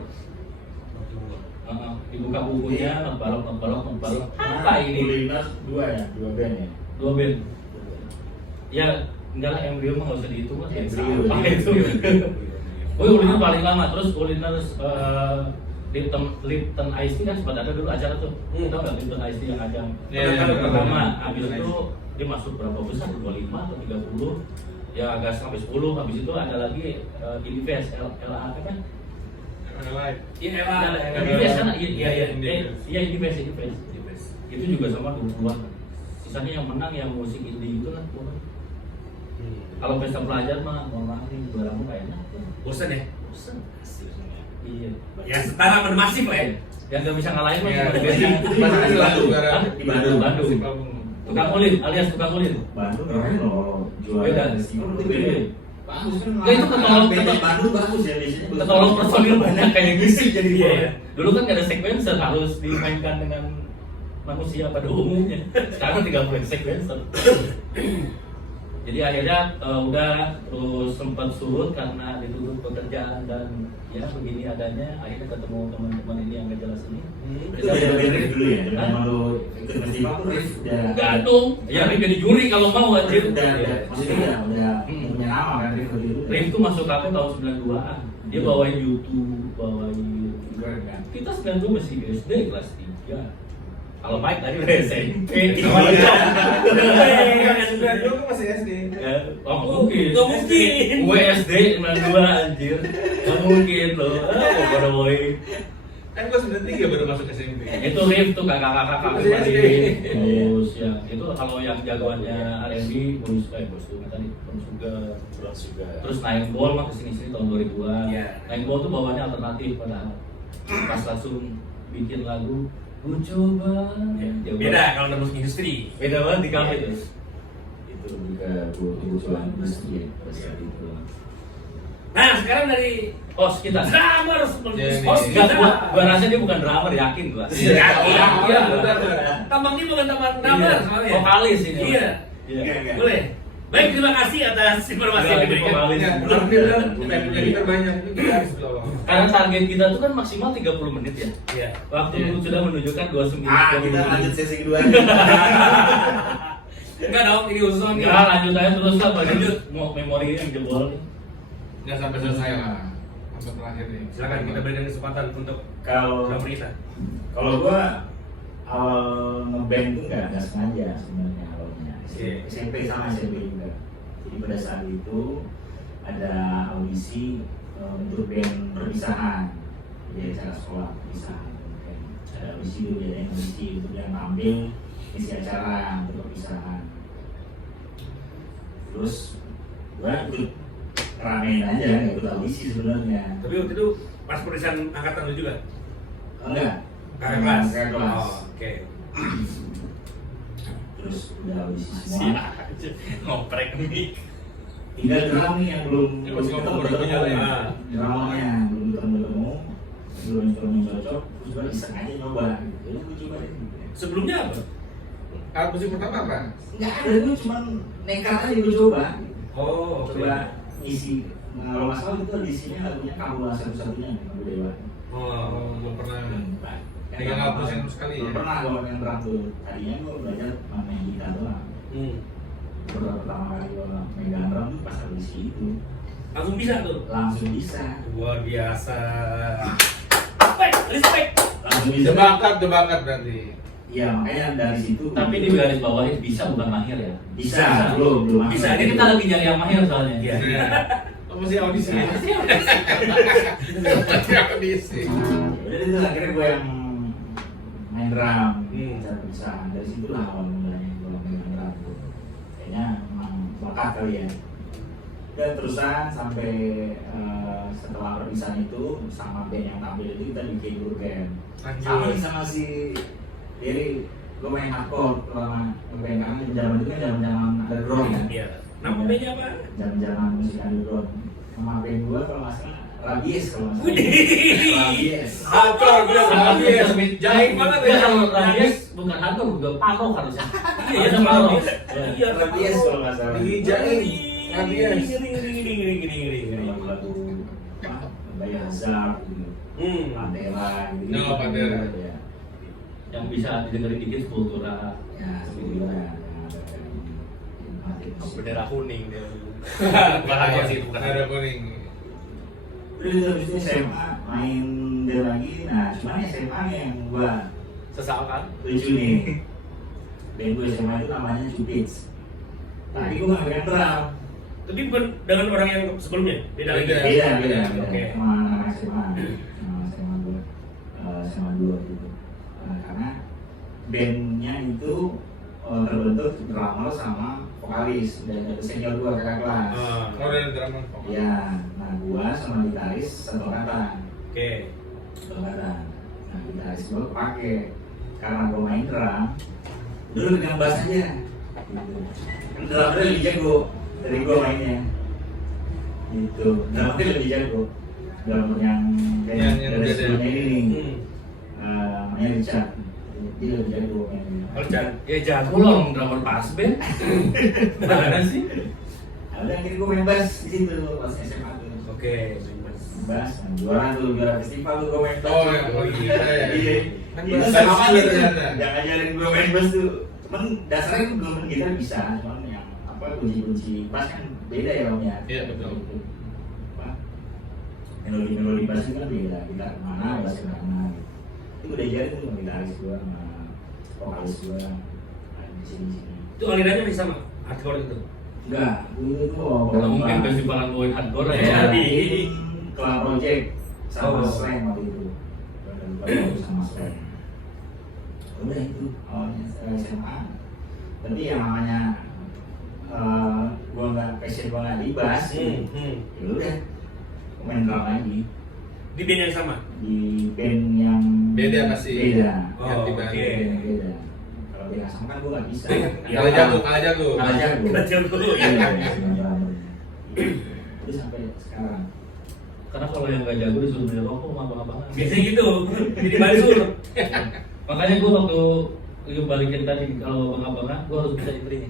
Dibuka bukunya, ngebalok. Apa ini? Ulinas 2 ya? 2 band ya? 2 band. Ya, enggak lah embrio mah nggak usah dihitung lah. Embrio. Pakai itu. Oh, Uliners paling lama. Terus Uliners Lipton Ice Tea kan sempat ada dulu acara tuh. Tahu nggak Lipton Ice Tea yang ajang? Iya, Pertama, iya. habis itu dia masuk berapa besar? 25 atau 30? Ya agak sampai 10. Habis itu ada lagi Invest LA kan? Iya, Invest kan? Iya. Iya Invest. Itu juga sama 20-an. Sisanya yang menang yang musik indie itu kan. Kalau pesta pelajar mah mohon maaf nih juara mah kayak enak. Bosan ya? Bosan. Iya. Ya setara sama masif lah ya. Yang nggak bisa ngalahin mah Iya. cuma di band. Masih lalu juara. Hah? Di Bandung. Bandung. Tukang ulin alias tukang ulin. Bandung keren loh. Juara. Beda. Beda. Bagus kan? Nggak, itu ketolong- Band di Bandung bagus ya biasanya. Ketolong personil banyak kayak gitu jadi Iya, gua. iya. Dulu kan nggak ada sequencer harus dimainkan dengan manusia pada umumnya. Sekarang 30 sequencer. Jadi akhirnya udah terus sempat surut karena ditutup pekerjaan dan ya begini adanya. Akhirnya ketemu teman-teman ini yang gak jelas ini. Itu udah Riff dulu ya? Dari zaman lu ikut festival tuh Riff udah... Enggak dong. Ya Riff jadi juri kalau mau anjir. Maksudnya udah punya nama kan Riff waktu itu. Riff tuh masuk KP tahun 92-an. Dia bawain YouTube, bawain Keren kan? kita 92 masih SD kelas 3. Kalau Mike tadi udah SMP. Dulu kan masih SD. Oh mungkin. Nggak mungkin. Gue SD 92 anjir. Gak mungkin loh. Kok pada boy. Kan gua 93 baru masuk SMP. Itu Riff tuh kakak-kakak Masih SD. terus yang itu kalau yang jagoannya R&B Bos tuh tadi Bos juga terus Nine Ball mah kesini-sini tahun 2000-an. Iya. Nine Ball tuh bawaannya alternatif padahal pas langsung bikin lagu lu coba ya, Beda kalau udah musik industri. beda banget di kafe tuh. Itu juga kebutuhan industri ya pada saat itu. Nah, sekarang dari Host kita drummer Jadi- host enggak gua rasa dia bukan drummer yakin gua. Iya, benar. Tambang ini bukan tambang drummer soalnya. Vokalis ini. Iya. Iya. Boleh. Baik, terima kasih atas informasi yang Iya, diberikan. vokalis. Ya, benar dia bilang punya gitar banyak itu kita harus tolong. Karena target kita tuh kan maksimal 30 menit ya. Iya. Waktu Iya. itu sudah menunjukkan 29 Kita lanjut sesi kedua. Enggak dong, ini khusus nih. Ya lanjut aja terus lah lanjut mau memori yang jebol nih. Nggak sampai selesai lah. Sampai terakhir nih. Silakan kita berikan kesempatan untuk Kalau drummer kita. kalau gua awal ngeband tuh nggak sengaja sebenarnya awalnya. Iya. SMP sama SMP juga. Jadi pada saat itu ada audisi untuk band perpisahan. Jadi acara sekolah perpisahan. Ada audisi dulu, ada audisi untuk yang tampil isi acara untuk perpisahan. Terus gua ikut ramein aja, nggak ikut audisi sebenarnya. Tapi waktu itu pas perpisahan angkatan lu juga? Enggak. Kakak kelas? Kakak kelas. Oh, oke. Terus udah audisi semua. Siap aja ngoprek mic. Tinggal drum nih yang belum Ya, pas ngobrol baru ketemu nyala ya. ya. Drumnya belum ketemu, belum cocok. Terus gue iseng aja nyoba. Gitu. Ya gue coba deh. Sebelumnya apa? Alat musik pertama apa? Nggak ada, gue cuma nekat aja gue coba. Oh, oke. Coba isi. Nah, kalau nggak salah itu di sini lagunya Kabula satu-satunya Kamu Dewa. Oh, Belum pernah. Yang Pegang alat musik sama sekali ya? Belum pernah kalau main drum tuh. Tadinya gue belajar main gitar doang. Pertama kali gue megang drum tuh pas audisi itu. Langsung bisa tuh? Langsung bisa. Luar biasa. Respect. Langsung bisa. The bakat berarti. Iya, makanya dari situ. Tapi di garis bawahnya bisa bukan mahir ya. Bisa, belum Bisa, Ini kita lagi nyari yang mahir soalnya. Iya. Oh, masih audisi. Iya. Masih audisi. Jadi itu akhirnya gue yang main drum, Hmm. bisa. Dari situlah awal mulanya gue main drum. Kayaknya memang bakat kali ya. Dan terusan sampai setelah perpisahan itu sama band yang tampil itu kita bikin grup band. Sama si Diri, gue main hardcore selama band kami zaman itu kan zaman underground kan. Iya. Nama bandnya apa? Zaman musik underground. Sama band gue kalau nggak salah Rabies kalau nggak salah. Widih. Rabies. Hardcore, bilang Rabies. Jahit banget ya. Kalau Rabies bukan hardcore, udah paro harusnya. Iya, Harusnya sama paro. Rabies. Iya, Rabies kalau nggak salah. Dijahit. Rabies. Gini. Lagu-lagu apa? Biohazard gitu. Pantera gitu. Oh, Pantera. Ya. Yang bisa didengerin dikit Sepultura. Ya, seperti itu kan. Bendera kuning dia. Bahaya sih, bukan. Ada kuning. Terus habis itu SMA main dia lagi. Nah, cuman SMA nih yang gua Sesal kan? lucu nih. Band gue SMA itu namanya Cupits. Tapi gua nggak main drum. Tapi bukan dengan orang yang sebelumnya, beda lagi. Beda. Beda. Oke. Sama anak SMA. Sama SMA gua. SMA 2 gitu. Karena bandnya itu terbentuk drummer sama vokalis. Dan ada senior gua kakak kelas. Oh, dari drama. Iya, nah gua sama gitaris satu angkatan. Oke. Satu angkatan. Nah gitaris gua kepake karena gua main drum. Dulu pegang bass aja. Gitu. Drumnya lebih jago dari gua mainnya. Gitu. Drumnya lebih jago. Drummer yang Yang dari beda. sebelumnya ini nih. Hmm. Namanya Richard. Dia lebih jago mainnya. Kalau Chan, Ya jago loh, drummer pas band. Mana sih? Nah, udah akhirnya gua main bass di situ pas SMA tuh. oke. Bass, nah, juara festival tuh gue main bass. Oh, iya, iya. Iya. Kan Itu bass sama juga gitu. ternyata. Yang ngajarin gue main bass tuh. Cuman dasarnya gue belum gitar bisa, cuman yang apa kunci-kunci bass kan beda ya om ya. Iya, betul. Apa? Melodi bass itu kan beda, gitar kemana, bass kemana. Itu udah jadi tuh sama gitaris gue sama vokalis gue. Nah, di sini. Itu alirannya masih sama, hardcore itu. Enggak, gue itu Kalau mungkin festivalan gue hardcore ya. Club Project sama Oh. Slang waktu itu. Sama Slang. Udah itu awalnya SMA. Tapi yang namanya gua nggak passion gua nggak di bass. Ya udah, gua main drum lagi Di band yang sama. di band yang Beda pasti. Beda. Oh, Yang di oke. band. Beda. Kalau beda sama kan gua nggak bisa. Kalah jago, kalah jago. Kalah jago. Kalah jago. Iya, dengan drummer. Terus sampai sekarang. Karena kalau yang gak jago disuruh beli rokok sama abang-abangan. Biasanya gitu, jadi basur. Makanya gue waktu lu balikin tadi kalau abang-abangan, gue harus bisa intrinya.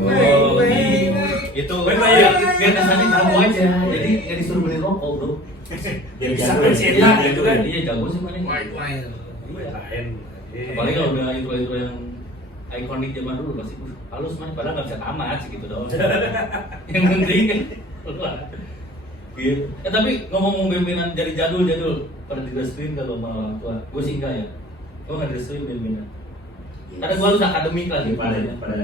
Oh, itu Baik. biar kesannya jago aja. Jadi nggak disuruh beli rokok bro. Dia Bisa jago. pensiunan Iya, gitu kan. Iya jago sih mana. White wine. Lain. Apalagi kalau udah intro yang ikonik zaman dulu pasti halus man, padahal nggak bisa tamat sih gitu doang. Yang penting kan keluar. Gitu. Tapi ngomong-ngomong pimpinan dari jadul, pada direstuin kalau sama orang tua. Gue sih enggak ya. Gue nggak direstuin band-bandan. Karena gue harus akademik lah sih pada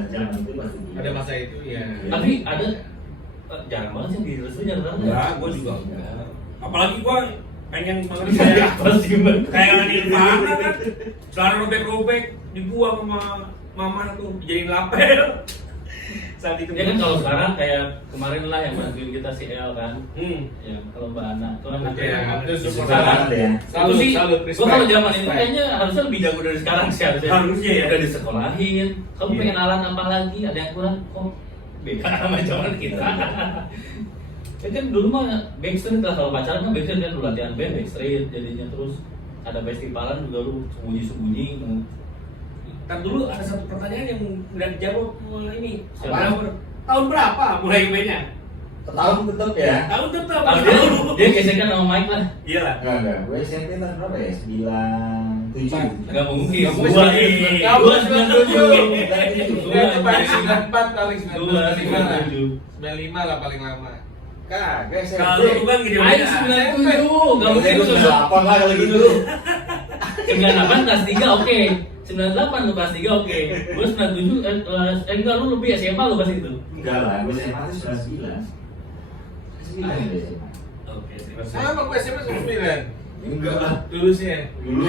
zaman itu pasti Ada masa itu ya. Tapi ada jarang banget sih direstuin jarang banget. Enggak, gue juga enggak. Apalagi gue pengen banget Kayak apa sih Bang? kayak Nirvana kan, celana robek-robek dibuang sama mama tuh dijadiin lapel. Saat itu. Ya kan kalau sekarang kayak kemarin lah yang bantuin kita si El kan. Ya kalau Mbak Ana itu kan Ya, itu support sekarang. banget ya. Itu sih, salut, gue kalau zaman itu respect. kayaknya harusnya lebih jago dari sekarang sih harusnya. Harusnya ya. Udah disekolahin. Kamu Iya. pengen alat apa lagi? Ada yang kurang? Kok beda sama zaman kita. Ya kan dulu mah Backstreet lah kalau pacaran kan Backstreet kan dulu latihan band Backstreet jadinya terus ada festivalan juga lu sembunyi-sembunyi. Ntar dulu ada satu pertanyaan yang nggak dijawab ini. Siapa? Tahun berapa mulai bandnya? Tahun tetap ya. Tahun tetap. Tapi dia gesekan sama Mike lah. Iya lah. Enggak. Gue SMP tahun berapa ya? 97. Gak mungkin. Gue Gua Kamu 97. Itu paling 94 paling 95 lah. 97. 95 lah paling lama. Kagak SMP. Kalau lu kan gini Aing beda. 97. Gak mungkin lu 98 lah kalau gitu. 98 kelas 3 oke. 98 lu kelas 3 oke. Gue 97 enggak lu lebih SMA lu pas itu. Enggak lah, gue SMA itu 19. 9 ya SMA. Oke, terima kasih. Sama gue SMP 9. Enggak lah. Lulusnya. Dulu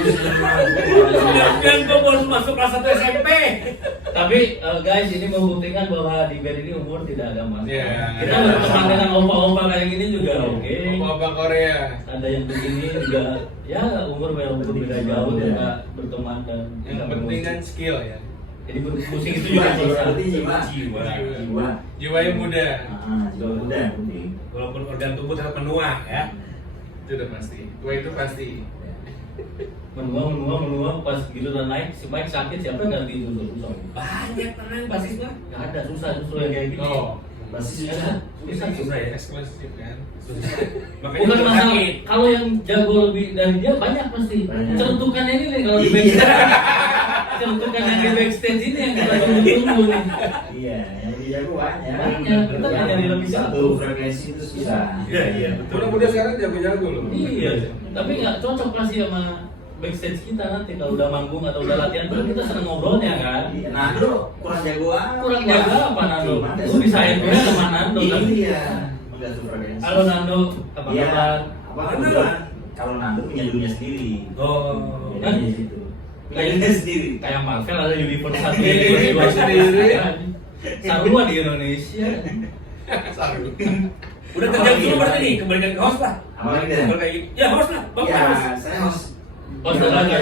Kan gue baru masuk kelas 1 SMP. Tapi guys ini membuktikan bahwa di band ini umur tidak ada masalah. Iya. Kita berteman dengan opa-opa kayak gini juga oke. Opa Korea. Ada yang begini juga ya umur beda jauh juga berteman dan Yang bisa penting bermusik. kan skill ya. Jadi bermusik itu juga bisa. berarti jiwa. Jiwa. Jiwa yang muda. Jiwa muda yang penting. Walaupun organ tubuh tetap menua ya. Itu udah pasti. Tua itu pasti. Menua pas giliran naik si Mike sakit siapa yang ganti itu susah. Banyak tenang basis mah. Nggak ada susah yang kayak gini. Oh. Basis Susah ya. Eksklusif kan. Makanya Bukan juga masalah sakit. kalau yang jago lebih dari dia banyak pasti. Banyak. Celutukannya ini nih kalau di backstage. Celutukan yang di backstage ini yang kita tunggu-tunggu nih. Iya, yang lebih jago banyak. Banyak. Kita nggak nyari lebih satu jago. frekuensi itu susah. Iya. Muda-muda sekarang jago-jago loh. Iya. Tapi nggak cocok pasti sama backstage kita nanti kalau udah manggung atau udah latihan kan kita seneng ngobrolnya kan. Iya, Nando kurang jago apa? Kurang jago apa Nando? Gimana Lu bisa gue sama Nando kan. Iya. Udah satu frekuensi. Halo Nando, apa Iya. kabar? Apa kebetulan kalau Nando punya dunia sendiri. Oh. Bedanya di situ. Punya dunia sendiri. Kayak Marvel ada universe satu Universe sendiri. Sarua di Indonesia. Saru. Udah terjadi dulu berarti nih, kembalikan ke host lah. Apa lagi deh? Kalau kayak gitu. Ya host lah, Bang Ya, host. saya host. Host ada nggak?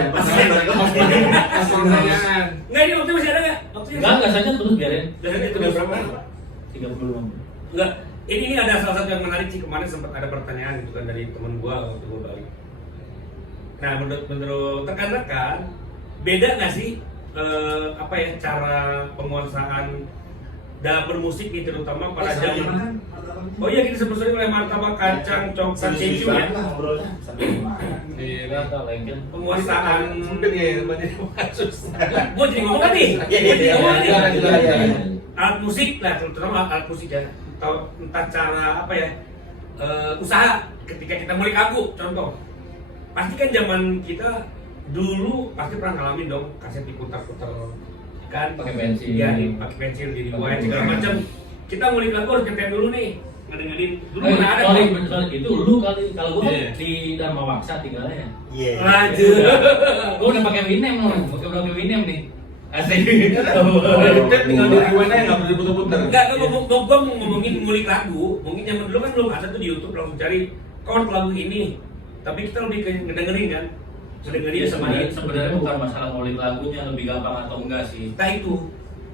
Pertanyaan. Enggak ini waktu masih ada nggak? Waktunya Enggak saja terus biarin. Biasanya itu udah berapa? 36. Enggak. Ini ada salah satu yang menarik sih, kemarin sempat ada pertanyaan gitu kan dari temen gua waktu gua balik. Nah menurut rekan-rekan beda nggak sih apa ya cara penguasaan dalam bermusik nih terutama pada zaman. Oh iya kita sebut oleh martabak kacang coklat keju ya. Iya. Enggak lengket. Penguasaan Sempit ya tempatnya susah. gua jadi ngomong kan nih. Iya, iya, iya, Ngomong nih. iya. Alat musik lah terutama alat musik ya. Atau entah cara apa ya usaha ketika kita mulai lagu contoh. Pasti kan zaman kita dulu pasti pernah ngalamin dong kaset diputar-putar kan Pakai pensil. ya pakai pensil di riwayat segala macam. Kita ngulik lagu harus ngetem dulu nih ngedengerin dulu Eh, mana ada sorry, itu lu kali kalau gua kan Iya. di Dharma Waksa tinggalnya. Iya. lanjut. Gua udah pakai Winem loh, udah pakai Winem nih. Asik. Kan tinggal di mana yang nggak perlu diputer-puter. Enggak, gua mau ngomongin ngulik lagu. Mungkin zaman dulu kan belum ada tuh di YouTube langsung cari chord lagu ini. Tapi kita lebih ke ngedengerin kan. Ngedengerin sama dia. Sebenarnya bukan masalah ngulik lagunya lebih gampang atau enggak sih. Nah itu.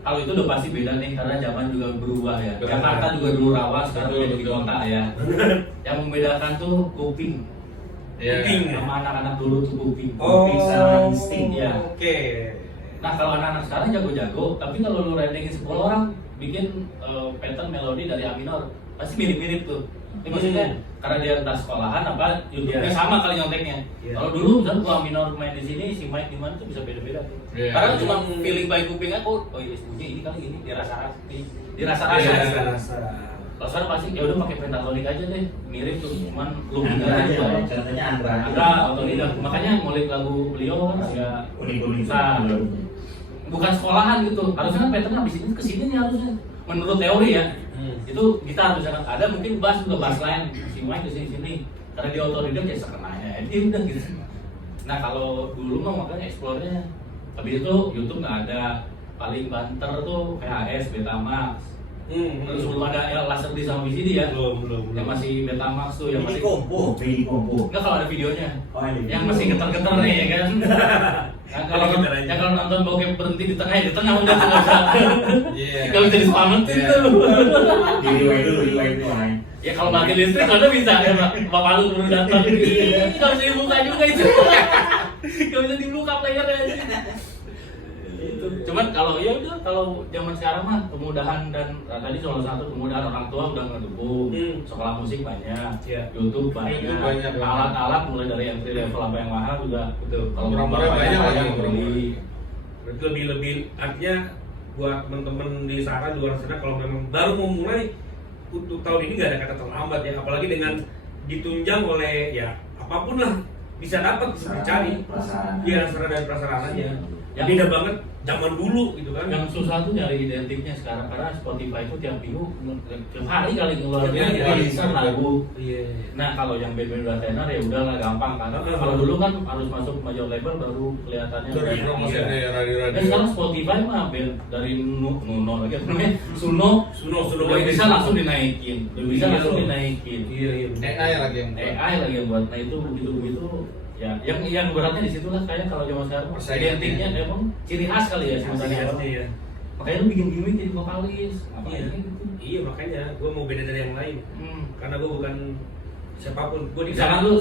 Kalau itu udah pasti beda nih karena zaman juga berubah ya. Betul. Jakarta juga dulu rawa, sekarang Betul, jadi betul. kota ya. Yang membedakan tuh kuping. Iya. Kuping. Sama anak-anak dulu tuh kuping. Oh, Kuping sama insting ya. Oke. Nah kalau anak-anak sekarang jago-jago, tapi kalau lu ratingin 10 orang bikin pattern melodi dari A minor pasti mirip-mirip tuh. Ini maksudnya karena dia entah sekolahan apa YouTube-nya Iya. sama kali nyonteknya. Iya. Kalau dulu misalnya gua A minor main di sini, si Mike di mana tuh bisa beda-beda tuh. Iya. Karena cuma feeling by kuping aja, oh iya bunyi ini kali ini dirasa-rasa. Iya, rasa. Kalau sekarang pasti ya udah pakai Pentatonix aja deh, mirip tuh, cuman lu Andra aja, contohnya Andra aja. Andra atau tidak, makanya ngulik lagu beliau kan agak Unik-unik. susah. Bukan sekolahan gitu, harusnya kan pattern habis ini ke sini nih harusnya. Menurut teori ya, itu kita harusnya ada mungkin bass juga bass lain, si main ke sini, karena dia otodidak ya sekenanya, dia udah gitu. Nah kalau dulu mah makanya explore-nya, habis itu YouTube nggak ada, paling banter tuh VHS, Betamax. Terus belum ada ya laser di sama VCD ya, belum. yang masih Betamax tuh, yang masih Mini kompo. enggak kalau ada videonya, Oh, ada yang video. masih getar-getar nih ya kan. Nah, kalau Getar aja. yang kalau nonton bokep berhenti di tengah udah tuh nggak bisa, Iya. nggak bisa diselamatin Iya. tuh. Di rewind dulu main. Ya kalau mati listrik mana bisa ya Pak, bapak lu baru datang, nggak bisa dibuka juga itu, nggak bisa dibuka playernya. Itu. Cuman kalau ya udah kalau zaman sekarang mah kemudahan dan tadi salah satu kemudahan orang tua udah ngedukung, sekolah musik banyak, Iya. YouTube banyak, YouTube banyak, alat-alat mulai dari entry level apa yang mahal juga. Betul. Kalau Murah-murah banyak lagi yang beli. Berarti lebih artinya buat teman-teman di sana, di luar sana, kalau memang baru mau mulai untuk tahun ini nggak ada kata terlambat ya, apalagi dengan ditunjang oleh ya apapun lah bisa dapat dicari. Iya, sarana dan prasarananya. Yang Beda banget zaman dulu gitu kan. Yang susah tuh nyari identiknya sekarang karena Spotify itu tiap minggu tiap hari kali ngeluarin Iya, rilisan lagu. Iya. Nah kalau yang band-band udah tenar ya udahlah gampang karena kalau dulu kan harus masuk major label baru kelihatannya. Dari promosi Iya. dari radio-radio. Dan sekarang Spotify mah band dari Nuno lagi apa namanya Suno Suno udah bisa langsung dinaikin, udah bisa Iya, langsung loh. dinaikin. Iya. AI lagi yang buat. AI lagi yang buat, nah itu begitu ya yang beratnya di situlah kayak kalau zaman sekarang Persaingannya. identiknya emang ciri khas kali ya sebenarnya orang. Iya. Makanya lu bikin gimmick jadi vokalis apa Iya. gitu. Iya, makanya gue mau beda dari yang lain. Karena gue bukan siapapun. Gue di Misalkan lu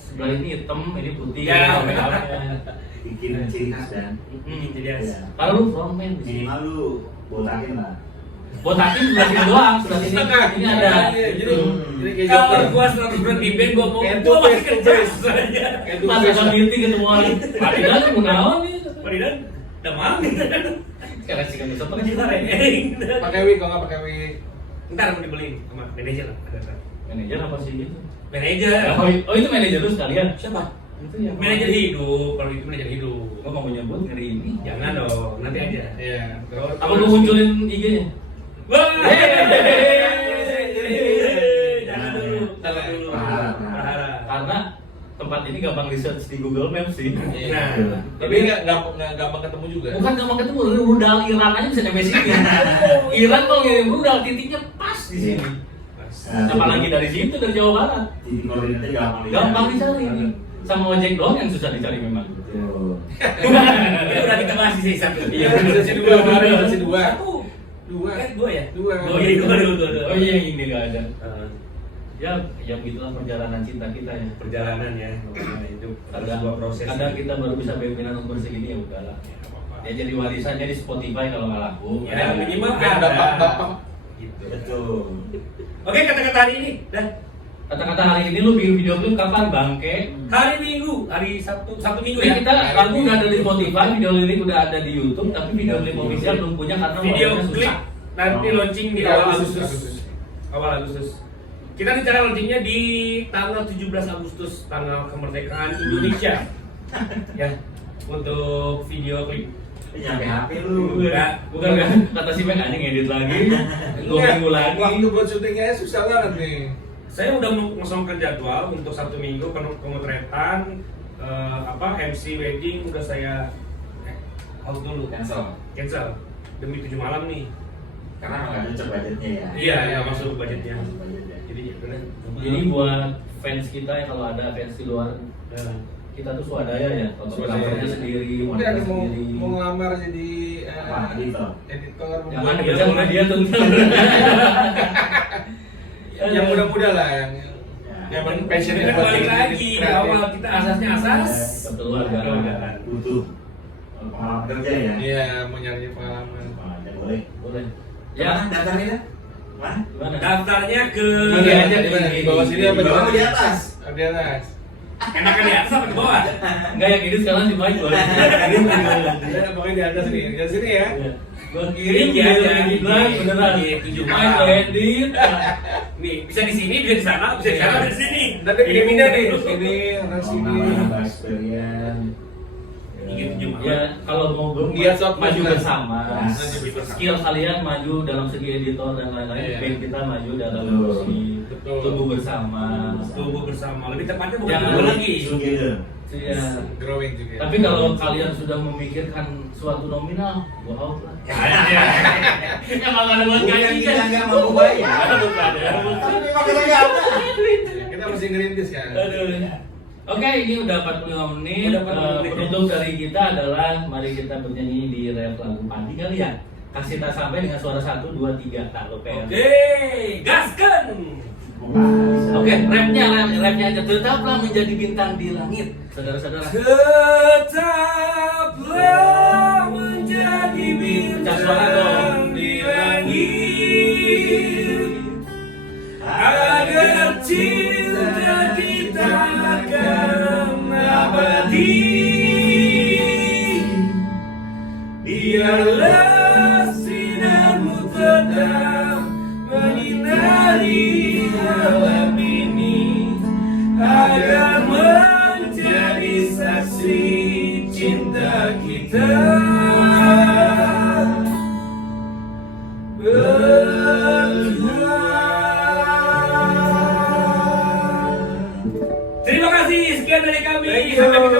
sebelah ini hitam, ini putih, Ya. make up ya. Bikin ciri khas dan jadi Iya. Kalau lu frontman di sini, minimal lu botakin lah. botakin sebelah sini doang, sebelah sini. Ini ada. Jadi kayak kalau Joker. gue 100% di band, gue mau Kayak gue masih Two-Face, kerja Two-Face. saja. Pas ada meeting ketemu orang, padahal mau naon nih. Padahal udah mau Sekarang sih kan bisa Pakai gitar ya. Pakai wig, kalau nggak pakai wig. Ntar mau dibeliin sama manajer lah. Ada. Manajer apa sih gitu? Manajer. Oh itu manajer lu sekalian? Siapa? Itu yang Manajer hidup. Kalau itu manajer hidup. Gua mau menyebut ngeri ini. Jangan dong, nanti aja. Iya. Apa lu munculin IG-nya? Wah. Jangan dulu. Jangan dulu. Parah. Karena tempat ini gampang research di Google Maps sih. Nah, Tapi nggak gampang ketemu juga. Bukan gampang ketemu, rudal Iran aja bisa nyampe sini. Iran kalau ngirim rudal titiknya pas di sini. Apalagi dari situ dari Jawa Barat. Titik koordinatnya Gampang dicari. Sama ojek doang yang susah dicari memang. Betul. ya udah kita bahas di satu. Iya, versi dua, kemarin versi dua. Satu. Dua. Dua ya? Dua. Oh iya, dua. Oh iya ini nggak ada. Eh, Ya begitulah perjalanan cinta kita ya. perjalanan ya, hidup ada Kadang, sebuah proses. kadang kita baru bisa pimpinan umur segini ya udahlah. Ya jadi warisannya di Spotify kalau nggak laku. Ya, minimal Biar dampak-dampak. Gitu. Betul. Oke, kata-kata hari ini dah. Kata-kata hari ini lu bikin video klip kapan bangke? Hari Minggu, hari Sabtu Minggu Ini ya. kita lagu udah ada di Spotify, video lirik udah ada di YouTube, tapi video klip official belum punya karena Video modalnya klip susah. nanti launching di Iya, awal Agustus. Agustus. Awal Agustus. Kita rencana launchingnya di tanggal 17 Agustus, tanggal kemerdekaan Indonesia. Ya, untuk video klip. Nyampe HP lu. Bukan kan? Kata si Mek anjing edit lagi, 2 minggu lagi. Waktu buat syutingnya susah banget nih. Saya udah mengosongkan jadwal untuk 1 minggu pemotretan, MC wedding udah saya out dulu, Cancel. demi 7 malam nih. Karena nggak cocok budgetnya ya. Iya, nggak masuk budgetnya. Masuk budgetnya. Jadi ya benar. Jadi buat fans kita ya kalau ada fans di luar, kita tuh swadaya ya, fotografernya sendiri, Mungkin ada model mau sendiri. ngelamar jadi Apa, editor? editor. Jangan dikerja sama dia tuh. Yang muda-muda lah yang Ya. passionnya Kita balik lagi di awal, kita asasnya asas Keluarga. Butuh pengalaman kerja ya. Iya, mau nyari pengalaman. Ya boleh. Boleh. Ya, Ya, daftarnya mana? gimana? daftarnya ke Ini aja Di bawah sini apa Di bawah apa di atas? Di atas. enakan di atas apa di bawah? Enggak yang ini sekarang si Mike boleh. Ya, pokoknya di atas nih. Di sini ya. Iya. Gua kirim Iya, dia iya, bilang iya, beneran. iya, 7 Main malam. ke edit. Nih, bisa di sini, bisa di sana, bisa di sana, bisa di sini. Nanti pindah-pindah nih, sini, orang sini. Pengalaman experience. Iya, 7 malam. Ya kalau mau Lihat shot maju kan? bersama, Yes. skill kalian maju dalam segi editor dan lain-lain, Iya. band kita maju dalam Betul. segi Betul. tubuh bersama. Tubuh bersama, lebih tepatnya bukan Jangan tubuh lagi. Together. Iya. Growing juga. Tapi kalau kalian sudah memikirkan suatu nominal, gua out lah. Emang ada buat Bukan gaji kita kan? nggak mampu bayar. Bukan ya. Tapi memang kita nggak ada. Kita mesti ngerintis kan. Aduh. Oke, ini udah 45 menit. Udah 45 menit. Penutup dari kita adalah mari kita bernyanyi di ref lagu Padi kali ya. Kasih tak sampai dengan suara 1, 2, 3 tak lupa ya. Oke, gaskan. Oke, rapnya aja. Tetaplah menjadi bintang di langit, saudara-saudara. Tetaplah menjadi Pecah suara dong. bintang di langit, agar cinta kita akan abadi. Biarlah sinarmu tetap menyinari alam ini, agar menjadi saksi cinta kita berdua. Terima kasih, sekian dari kami. Sampai ketemu